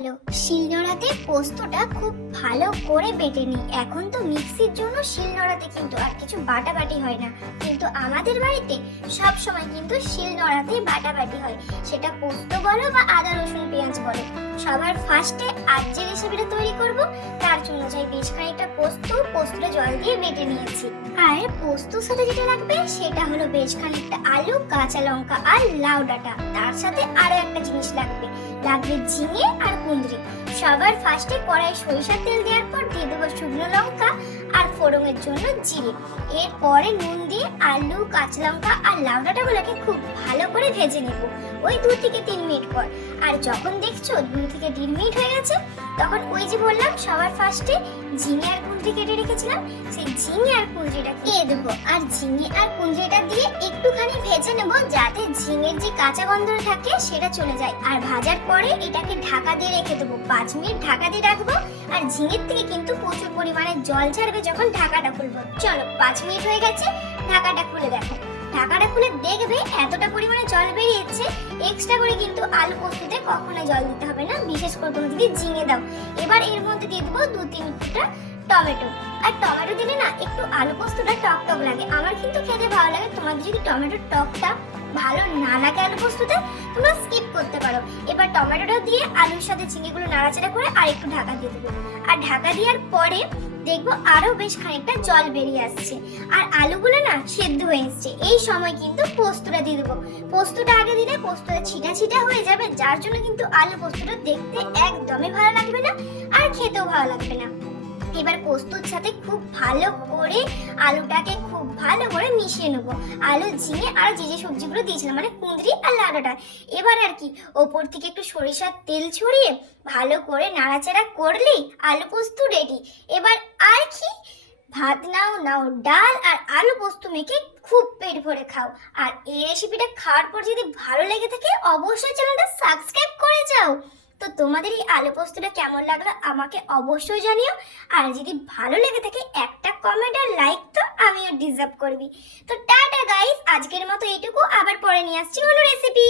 হলো শিলনোড়াতে পোস্তটা খুব ভালো করে বেটে নিই। এখন তো মিক্সির জন্য শিলনোড়াতে কিন্তু আর কিছু বাটাবাটি হয় না। কিন্তু আমাদের বাড়িতে সব সময় কিন্তু শিলনোড়াতে বাটাবাটি হয়। সেটা পোস্ত বলো বা আদা রসুন পেঁয়াজ বলো। সবার ফার্স্টে আজ যে রেসিপিটা তৈরি করব। তার জন্য চাই বেশ খানিকটা পোস্ত, পোস্তটা জল দিয়ে বেটে নিয়েছি। আর পোস্তর সাথে যেটা লাগবে, সেটা হলো বেশ খানিকটা আলু, কাঁচা লঙ্কা আর লাউ ডাঁটা। তার সাথে আরও একটা জিনিস লাগবে। লাগবে ঝিঙে আর কুঁদরি। সবার ফার্স্টে কড়াই সরিষার তেল দেওয়ার পর দিয়ে দেবো শুকনো লঙ্কা আর ফোড়নের জন্য জিরে। এরপরে নুন দিয়ে আলু, কাঁচা লঙ্কা আর লাউ ডাঁটাগুলোকে খুব ভালো করে ভেজে নেব। ওই দু থেকে তিন মিনিট পর। আর যখন দেখছ? দু থেকে তিন মিনিট হয়ে গেছে। তখন ওই যে বললাম, সবার ফার্স্টে ঝিঙে আর কুঁদরি কেটে রেখেছিলাম। সেই ঝিঙে আর কুঞ্জিটা দিয়ে দেবো। আর ঝিঙে আর কুঞ্জিটা দিয়ে একটুখানি ভেজে নেব, যাতে ঝিঙের যে কাঁচা গন্ধটা থাকে, সেটা চলে যায়। আর ভাজার পরে এটাকে ঢাকা দিয়ে রেখে দেবো। পাঁচ মিনিট ঢাকা দিয়ে রাখব। আর ঝিঙের থেকে কিন্তু প্রচুর পরিমাণে জল ছাড়বে যখন ঢাকাটা খুলবো। চলো, পাঁচ মিনিট হয়ে গেছে, ঢাকাটা খুলে দেখো। ঢাকাটা খুলে দেখবে, এতটা পরিমাণে জল বেরিয়েছে এক্সট্রা করে কিন্তু আলু পোস্ততে কখনো জল দিতে হবে না। বিশেষ করে তুমি যদি ঝিঙে দাও। এবার এর মধ্যে দিয়ে দেবো দু তিন ফুটা টমেটো। আর টমেটো দিলে না, একটু আলু পোস্তটা টক টক লাগে। আমার কিন্তু খেতে ভালো লাগে। তোমাদের যদি টমেটোর টকটা ভালো না লাগে আলু পোস্ততে, তোমরা স্কিপ করতে পারো। এবার টমেটোটা দিয়ে আলুর সাথে চিনিগুলো নাড়াচাড়া করে আর একটু ঢাকা দিয়ে দেবো। আর ঢাকা দেওয়ার পরে দেখব আরও বেশ খানিকটা জল বেরিয়ে আসছে। আর আলুগুলো সেদ্ধ হয়ে এসছে। এই সময় কিন্তু পোস্তটা দিয়ে দেবো। পোস্তটা আগে দিলে পোস্তটা ছিটা ছিটা হয়ে যাবে, যার জন্য কিন্তু আলু পোস্তটা দেখতে একদমই ভালো লাগবে না আর খেতেও ভালো লাগবে না। এবার পোস্তর সাথে খুব ভালো করে আলুটাকে খুব ভালো করে মিশিয়ে নেব। আলু, ঝিঙে আর যে যে সবজিগুলো দিয়েছিলাম মানে কুঁদরি আর লাউডাটা। এবার আর কি, ওপর থেকে একটু সরিষার তেল ছড়িয়ে ভালো করে নাড়াচাড়া করলেই আলু পোস্ত রেডি এবার আর কি ভাত নাও নাও ডাল আর আলু পোস্ত মেখে খুব পেট ভরে খাও। আর এই রেসিপিটা খাওয়ার পর যদি ভালো লেগে থাকে, অবশ্যই চ্যানেলটা সাবস্ক্রাইব করে যাও। তো তোমাদের এই আলু পোস্তটা কেমন লাগল আমাকে অবশ্যই জানিও। আর যদি ভালো লেগে থাকে, একটা কমেন্ট আর লাইক তো আমিও ডিজার্ভ করবি। তো টাটা গাইস আজকের মতো এইটুকু, আবার পরে নিয়ে আসছি অন্য রেসিপি